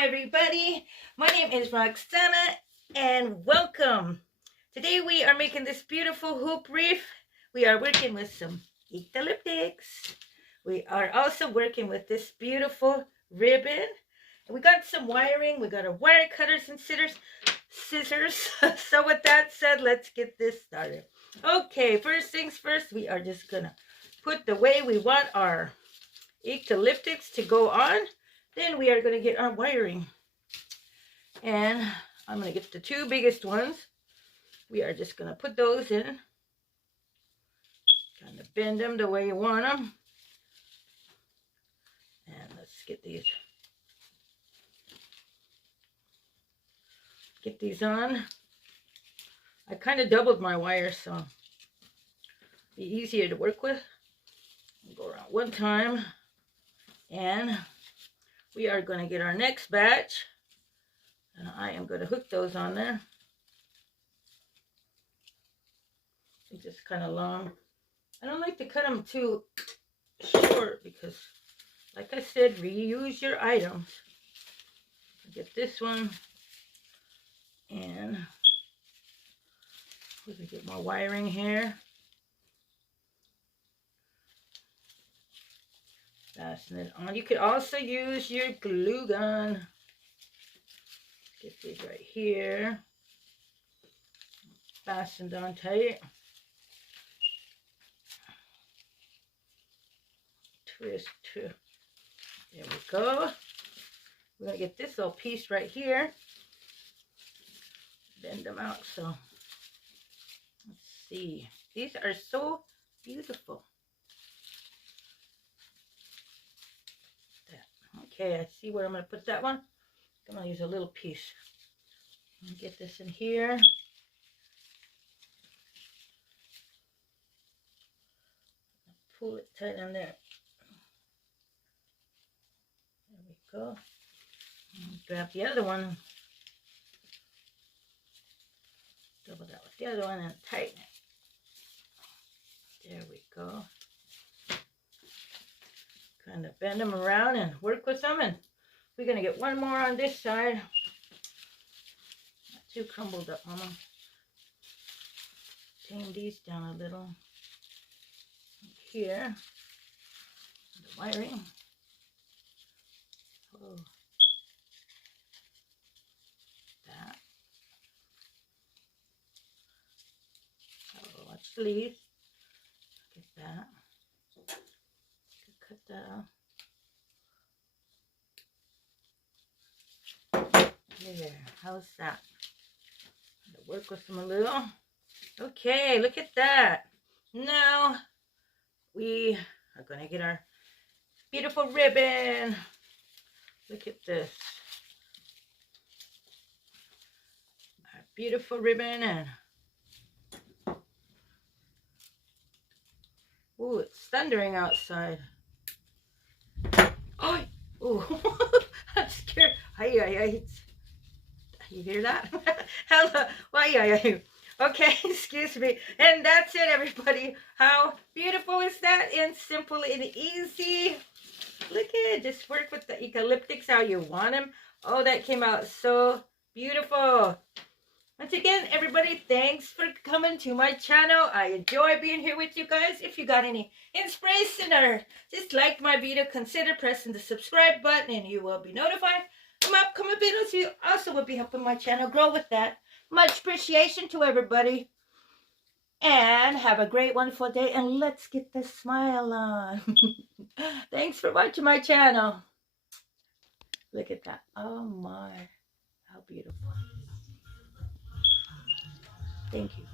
everybody. My name is Roxana and welcome. Today we are making this beautiful hoop wreath. We are working with some eucalyptus. We are also working with this beautiful ribbon. And we got some wiring. We got our wire cutters and scissors. So with that said, let's get this started. Okay, first things first, we are just gonna put the way we want our eucalyptus to go on. Then we are going to get our wiring, and I'm going to get the two biggest ones. We are just going to put those in, kind of bend them the way you want them, and let's get these on. I kind of doubled my wire, so it'll be easier to work with. I'll go around one time, and we are going to get our next batch, and I am going to hook those on there. They're just kind of long. I don't like to cut them too short because, like I said, reuse your items. Get this one, and we're going to get more wiring here. Fasten it on. You could also use your glue gun. Get these right here. Fastened on tight. Twist. There we go. We're going to get this little piece right here. Bend them out. So let's see. These are so beautiful. Okay, I see where I'm going to put that one. I'm going to use a little piece. Get this in here. Pull it tight in there. There we go. Grab the other one. Double that with the other one and tighten it. There we go. Kind of bend them around and work with them, and we're going to get one more on this side. Not too crumbled up, Mama. Tame these down a little. Here, the wiring. Oh, that. Oh, watch the leaves. Look at that. Cut that out. There, how's that? Work with them a little. Okay, look at that. Now we are going to get our beautiful ribbon. Look at this. Our beautiful ribbon, and ooh, it's thundering outside. Oh, oh, I'm scared. Hi. You hear that? Hello. Hi. Okay, excuse me. And that's it, everybody. How beautiful is that? And simple and easy. Look at it. Just work with the eucalyptus how you want them. Oh, that came out so beautiful. Once again, everybody, thanks for coming to my channel. I enjoy being here with you guys. If you got any inspiration or just like my video, consider pressing the subscribe button and you will be notified of my upcoming videos. You also will be helping my channel grow with that. Much appreciation to everybody. And have a great, wonderful day. And let's get the smile on. Thanks for watching my channel. Look at that. Oh my. How beautiful. Thank you.